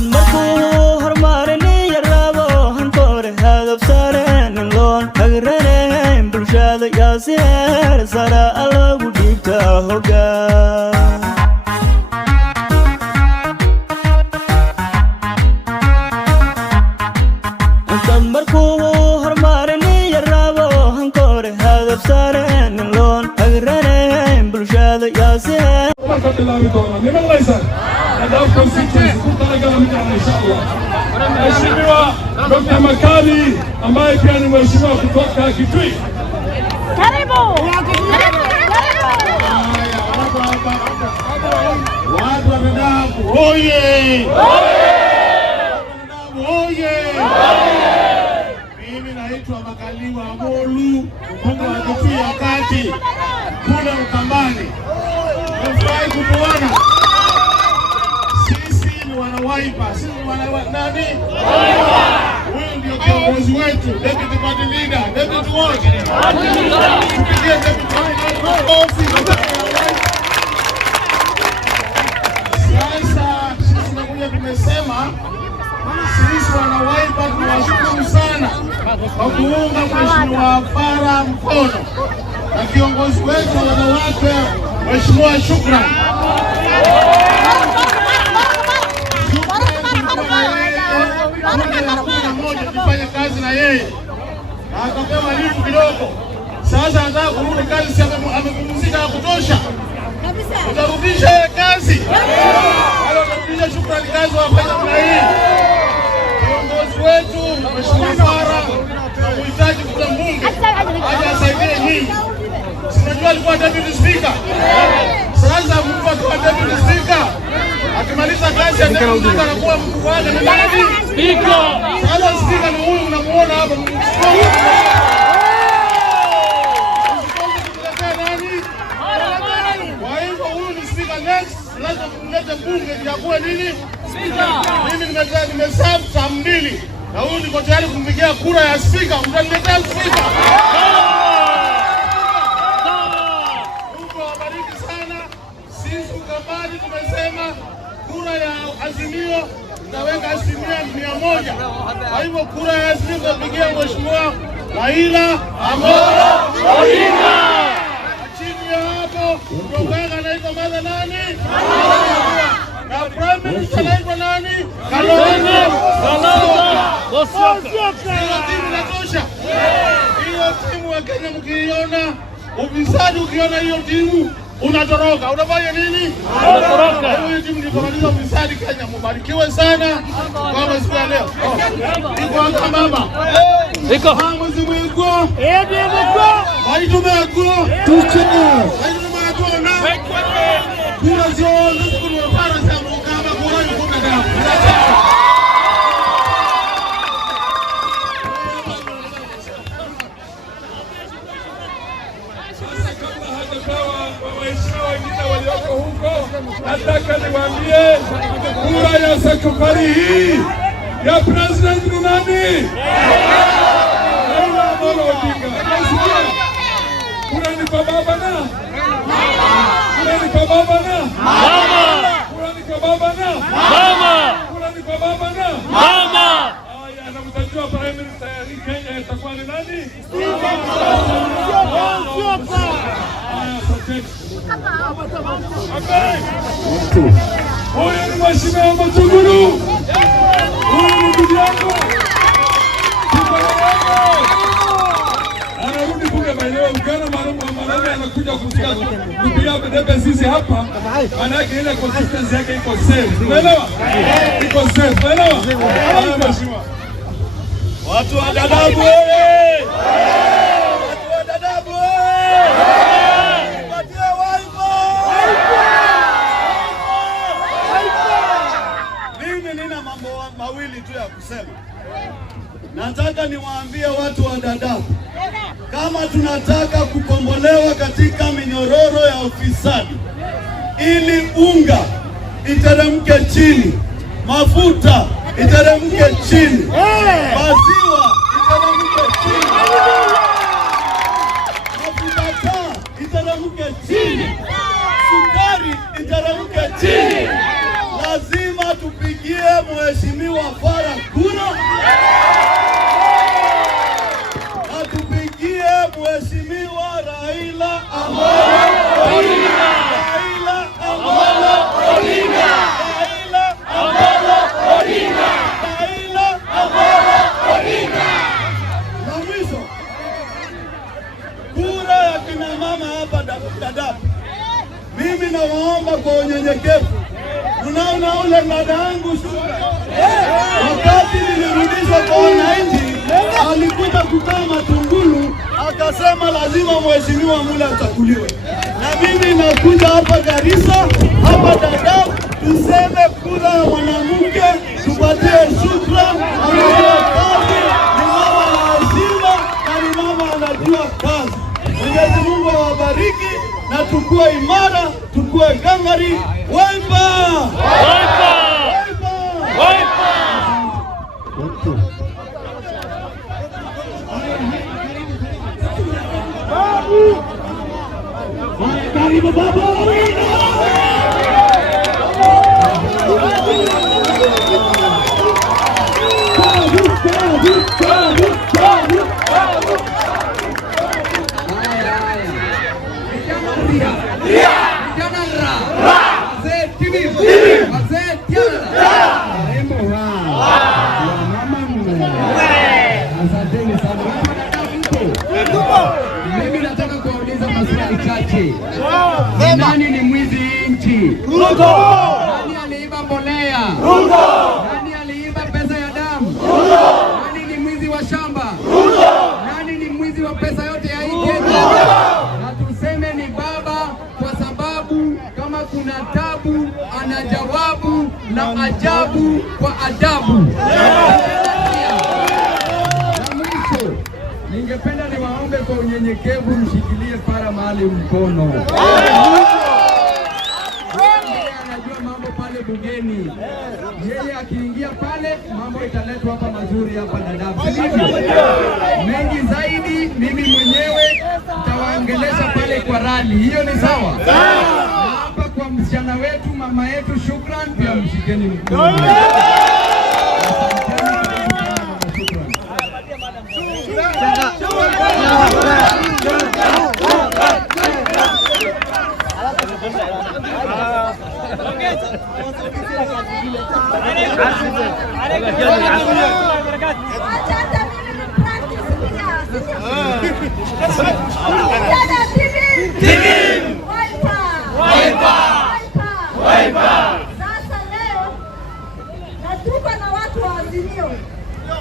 markuu hormarini yarabo hankore hadaf saren loon hagranayn bulshada yaasir sara alagu dhigta hogaan markuu hormarini yarabo hankore hadaf saren loon hagranayn bulshada yaasir bilawi doona niman laysan hadaf constituency ku talagal mjana inshallah mheshimiwa Dr. Makali ambaye pia ni mheshimiwa kutoka Kitui. Karibu. Watu wa Dadaab oye! Oye! Mimi naitwa Makaliwa Molu, mbunge wa Kitui ya Kati kule Ukambani. Nafurahi kutuona. Sisi ni wana Wiper. Sisi ni wana nani? Huyu ndio kiongozi wetu, deputy party leader, deputy what? Tupigie deputy sasa sisi tunakuja tumesema sisi wana Wiper tunawashukuru sana kwa kuunga mheshimiwa Farah mkono na kiongozi wetu wa wanawake Mheshimiwa Shukrani. Tufanye kazi na yeye na akapewa lifu kidogo. Sasa anataka kurudi kazi, si amepumzika ya kutosha. Utarudisha yeye kazi, wala utarudisha Shukrani kazi wafanya na hii. Kiongozi wetu Mheshimiwa Farah tunamhitaji kula mbunge aje asaidie nyinyi. Sinajua alikuwa deputy speaker. Sasa mtu akiwa deputy speaker akimaliza kazi ya deputy speaker anakuwa mkuu wake na nani? Speaker. Sasa speaker ni huyu unamuona hapa. Kwa hivyo huyu ni speaker next, lazima kumlete bunge lichague nini? Speaker. Mimi nimeserve saa 2 na huyu niko tayari kumpigia kura ya speaker. Mtaniletea speaker. Tumesema kura ya Azimio tutaweka asilimia 100. Kwa hivyo kura ya Azimio tutapigia Mheshimiwa Raila Amolo Odinga. Chini ya hapo mganga anaitwa mada nani? Na prime minister anaitwa nani? Kalonzo Musyoka. Timu inatosha. Hiyo timu wa Kenya mkiiona ufisadi, ukiona hiyo timu unatoroka. Unafanya nini? Unatoroka. Hiyo timu ndio kumaliza ufisadi Kenya. Mbarikiwe sana kwa siku ya leo. Iko hapa mama. Iko. Mwezi mwiko. Ndio mwiko. Haitumeko. Tucheke. Haitumeko na. Bila zote tunapara sana kama kwa hiyo kuna damu. Nataka niwaambie kura ya safari hii ya president ni nani? Raila Amolo Odinga. Kura ni kwa baba na? Kura ni kwa baba na? Mama. Kura ni kwa baba na? Mama. Kura ni kwa baba na? Mama. Haya, na mtajua prime minister ya Kenya itakuwa ni nani? Huyu ni Mheshimiwa Matungulu. Huyu ni ndugu yangu. Anarudi bunge maeneo Uganda, mwanaume anakuja kupiga debe sisi hapa. Manake ile consistency yake iko safe. Umeelewa? Iko safe. Umeelewa? Mheshimiwa. Watu wa Dadaab wewe. Watu wa Dadaab wewe. Mawili tu ya kusema. Nataka niwaambie watu wa Dadaab, kama tunataka kukombolewa katika minyororo ya ufisadi, ili unga iteremke chini, mafuta iteremke chini, maziwa iteremke chini, mafuta taa iteremke chini, sukari iteremke chini, lazima tupigie Mheshimiwa Farah kura. Na tupigie Mheshimiwa Raila Amolo Odinga. Raila Amolo Odinga. Raila Amolo Odinga. Raila Amolo Odinga. Na mwisho, kura ya kina mama hapa Dadaab. Mimi nawaomba kwa unyenyekevu. Unaona ule dada yangu Shukran, wakati nilirudishwa kwa wananchi, alikuja kukaa Matungulu, akasema lazima Mheshimiwa Mule achaguliwe. Na mimi nakuja hapa Garissa, hapa Dadaab, tuseme kura ya mwanamke, tupatie Shukran. Anajua kazi, ni mama ya heshima na ni mama anajua kazi. Mwenyezi Mungu awabariki na tukue imara, tukue gangari. Wiper! Wiper! Wiper! Karibu baba Owino! Mimi nataka kuuliza maswali chache. Nani ni mwizi nchi? Ruto! Nani aliiba mbolea? Ruto! Nani aliiba pesa ya damu? Ruto! Nani ni mwizi wa shamba? Ruto! Nani ni mwizi wa pesa yote ya hii Kenya? Na tuseme ni baba, kwa sababu kama kuna tabu ana jawabu na ajabu kwa adabu. Ningependa niwaombe kwa unyenyekevu mshikilie Farah mahali mkono. Yeye anajua mambo pale bungeni. Yeye akiingia pale mambo italetwa hapa mazuri hapa Dadaab. Mengi zaidi mimi mwenyewe nitawaongelesha pale kwa rally. Hiyo ni sawa? Hapa kwa msichana wetu mama yetu Shukran pia mshikeni mkono. Sasa leo na tuko na watu wa Azimio.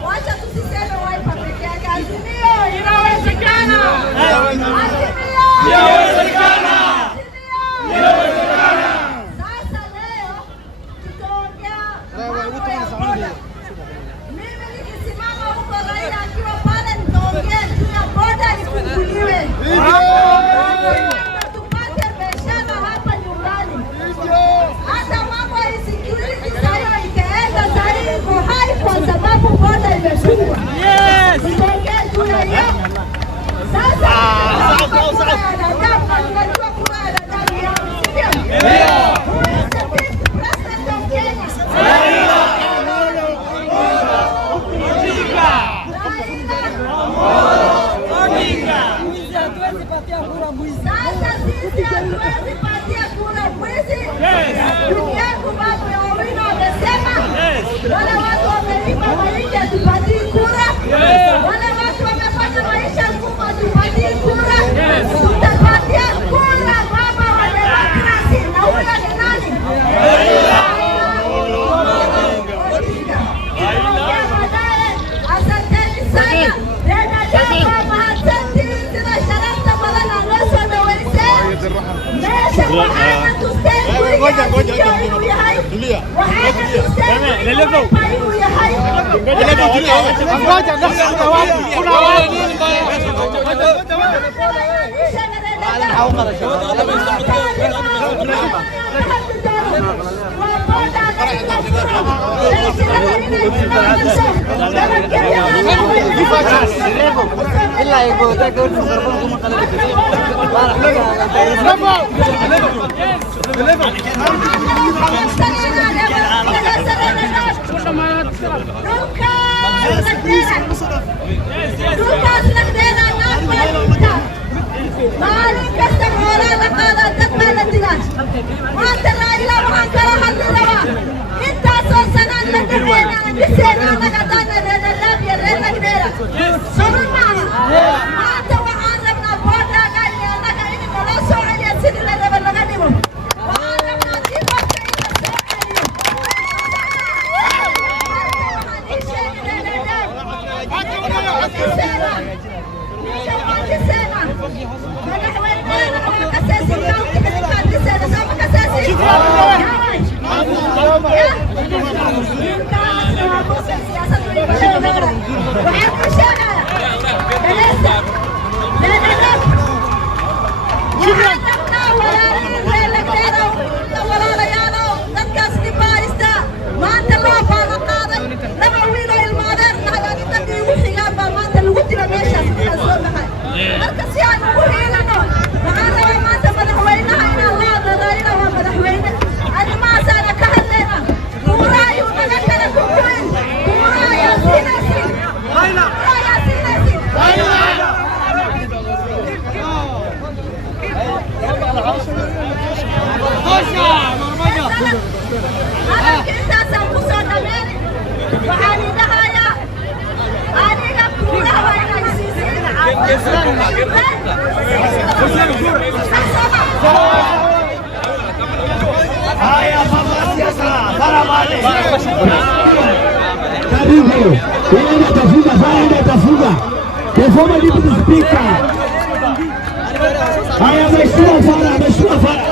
Wacha tusiseme Wiper peke yake. Azimio inawezekana. Azimio inawezekana. Inawezekana. Sasa leo tutaongea mambo ya boda. Mimi nikisimama huko Raila akiwa pale nitaongea juu ya boda ifunguliwe. Tupate biashara hapa nyumbani. Hata mambo ya security sayo ikaenda sahihi iko hai kwa sababu boda imefungwa. Tutaongea juu ya hiyo. Sasa kura ya Dadaab, tunajua kura ya Dadaab ni yangu, si ndio? Who is the fifth president of Kenya? Raila Amolo Odinga. Sasa sisi hatuwezi patia kura mwizi. Ndugu yangu Babu ya Owino wamesema wale watu wamelipa maisha tupatie kura. Wale watu wamefanya maisha ngumu tupatie kura. Tutapatia kura baba wa demokrasi. Na huyo ni nani? Raila Amolo Odinga. Tunaongea baadaye. Asanteni sana. Tena jambo asante sina sharafta bala na Nelson Wese. Mesha wahana tuseme ngoja hai. Wahana tuseme lelezo. Hai. Ngoja ndio wapi? Kuna wapi? Ila dhulkaas lagdeeda naag baa dhigta maalin kasta xoolaa la qaadaa dad baa la dilaa maanta raayila waxaan kala hadli rabaa intaasoo sanaan la dhameena andhiseena anaga daana reeralaab iyo reer lagdeeda soma maaha maanta waxaan rabnaa boodhaaga iyo anaga in naloo soo celiya sidii la raba laga dhigo waxaan rabnaa dib horta in la soo celiyo Karibu, unaenda tafuga, unaenda tafuga. Performa deputy speaker. Haya, ameshtua fara, ameshtua fara.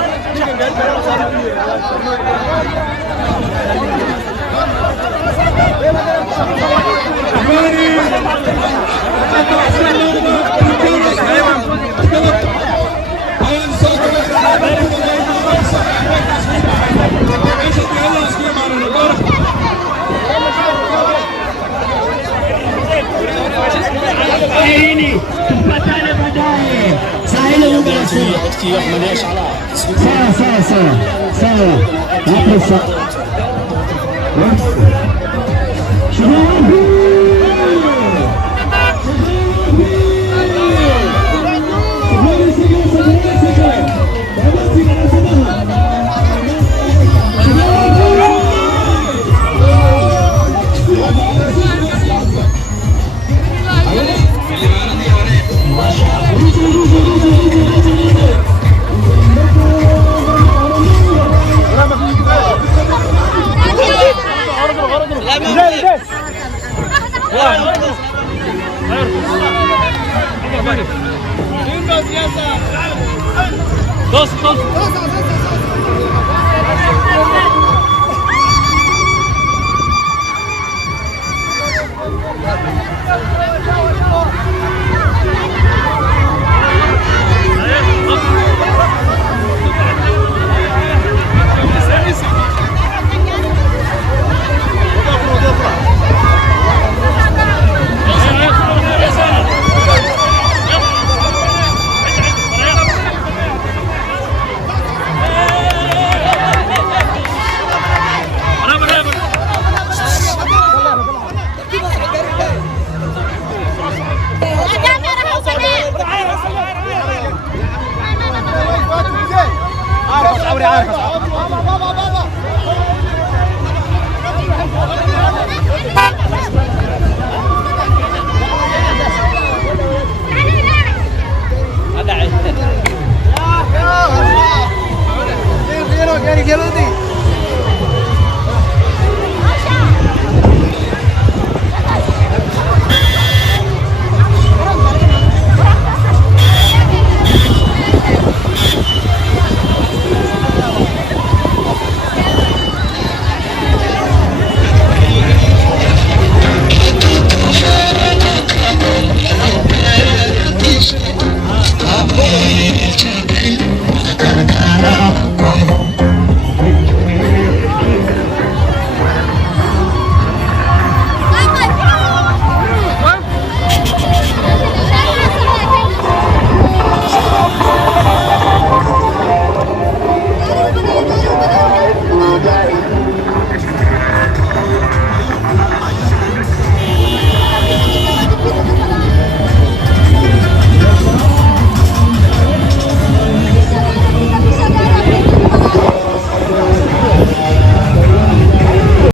Tupatane baadaye. Saa ile muda nasema. Sawa. Hapo sawa. Dos.